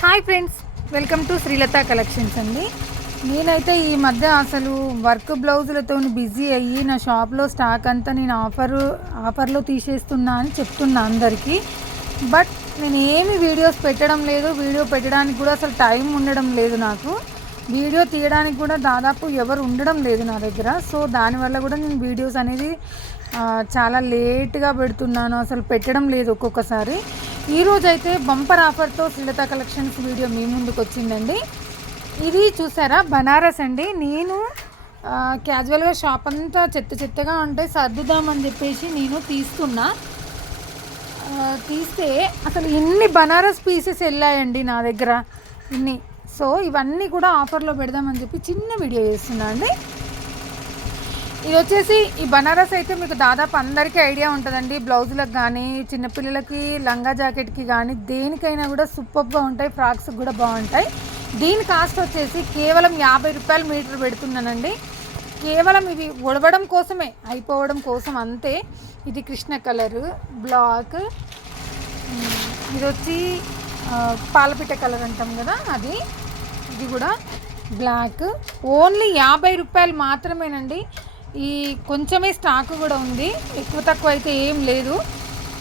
Hi friends, welcome to Srilatha collections అండి. నేనైతే ఈ మధ్య అసలు వర్క్ బ్లౌజులతో బిజీ అయ్యి నా షాప్లో స్టాక్ అంతా నేను ఆఫర్లో తీసేస్తున్నా అని చెప్తున్నా అందరికీ. బట్ నేను ఏమి వీడియోస్ పెట్టడం లేదు, వీడియో పెట్టడానికి కూడా అసలు టైం ఉండడం లేదు. నాకు వీడియో తీయడానికి కూడా దాదాపు ఎవరు ఉండడం లేదు నా దగ్గర. సో దానివల్ల కూడా నేను వీడియోస్ అనేది చాలా లేట్గా పెడుతున్నాను, అసలు పెట్టడం లేదు ఒక్కొక్కసారి. ఈరోజైతే బంపర్ ఆఫర్తో శ్రీలత కలెక్షన్స్ వీడియో మీ ముందుకు వచ్చిందండి. ఇది చూసారా, బనారస్ అండి. నేను క్యాజువల్గా షాప్ అంతా చెత్తగా ఉంటే సర్దుదామని చెప్పేసి నేను తీస్తే అసలు ఇన్ని బనారస్ పీసెస్ వెళ్ళాయండి నా దగ్గర, ఇన్ని. సో ఇవన్నీ కూడా ఆఫర్లో పెడదామని చెప్పి చిన్న వీడియో చేస్తున్నా అండి. ఇది వచ్చేసి ఈ బనారస్ అయితే మీకు దాదాపు అందరికీ ఐడియా ఉంటుందండి. బ్లౌజులకు కానీ, చిన్నపిల్లలకి లంగా జాకెట్కి కానీ, దేనికైనా కూడా సూపర్గా ఉంటాయి. ఫ్రాక్స్కి కూడా బాగుంటాయి. దీని కాస్ట్ వచ్చేసి కేవలం 50 రూపాయలు మీటర్ పెడుతున్నానండి. కేవలం ఇవి ఒడవడం కోసమే, అయిపోవడం కోసం అంతే. ఇది కృష్ణ కలరు, బ్లాక్. ఇది వచ్చి పాలపిట్ట కలర్ అంటాం కదా, అది. ఇది కూడా బ్లాక్. ఓన్లీ 50 రూపాయలు మాత్రమేనండి. ఈ కొంచెమే స్టాక్ కూడా ఉంది, ఎక్కువ తక్కువ అయితే ఏం లేదు.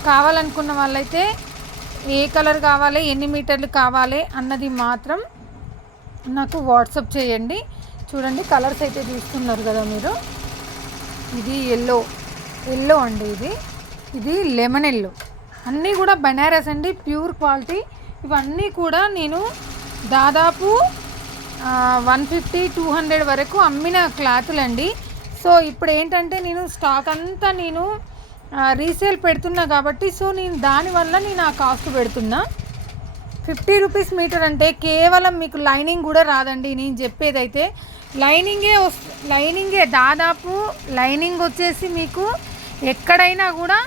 కావాలనుకున్న వాళ్ళైతే ఏ కలర్ కావాలి, ఎన్ని మీటర్లు కావాలి అన్నది మాత్రం నాకు వాట్సాప్ చేయండి. చూడండి, కలర్స్ అయితే చూస్తున్నారు కదా మీరు. ఇది ఎల్లో అండి, ఇది లెమన్ ఎల్లో. అన్నీ కూడా బనారస్ అండి, ప్యూర్ క్వాలిటీ. ఇవన్నీ కూడా నేను దాదాపు 150-200 వరకు అమ్మిన క్లాతులు అండి. సో ఇప్పుడు ఏంటంటే నేను స్టాక్ అంతా రీసేల్ పెడుతున్నా కాబట్టి, సో దానివల్ల నేను ఆ కాస్ట్ పెడుతున్నా. 50 రూపీస్ మీటర్ అంటే కేవలం మీకు లైనింగ్ కూడా రాదండి. నేను చెప్పేదైతే లైనింగే దాదాపు. లైనింగ్ వచ్చేసి మీకు ఎక్కడైనా కూడా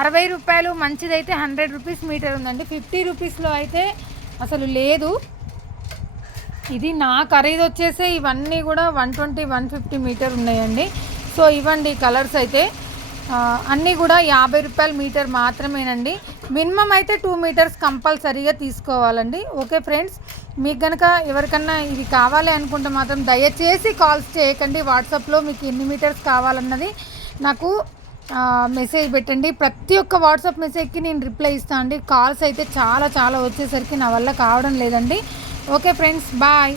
60 రూపాయలు, మంచిదైతే 100 రూపీస్ మీటర్ ఉందండి. 50 రూపీస్లో అయితే అసలు లేదు. ఇది నా ఖరీదు వచ్చేసి ఇవన్నీ కూడా 120-150 మీటర్ ఉన్నాయండి. సో ఇవ్వండి కలర్స్ అయితే అన్నీ కూడా 50 రూపాయలు మీటర్ మాత్రమేనండి. మినిమం అయితే 2 మీటర్స్ కంపల్సరీగా తీసుకోవాలండి. ఓకే ఫ్రెండ్స్, మీకు కనుక ఎవరికన్నా ఇది కావాలి అనుకుంటే మాత్రం దయచేసి కాల్స్ చేయకండి. వాట్సాప్లో మీకు ఎన్ని మీటర్స్ కావాలన్నది నాకు మెసేజ్ పెట్టండి. ప్రతి ఒక్క వాట్సాప్ మెసేజ్కి నేను రిప్లై ఇస్తాను అండి. కాల్స్ అయితే చాలా వచ్చేసరికి నా వల్ల కావడం లేదండి. Okay friends, bye.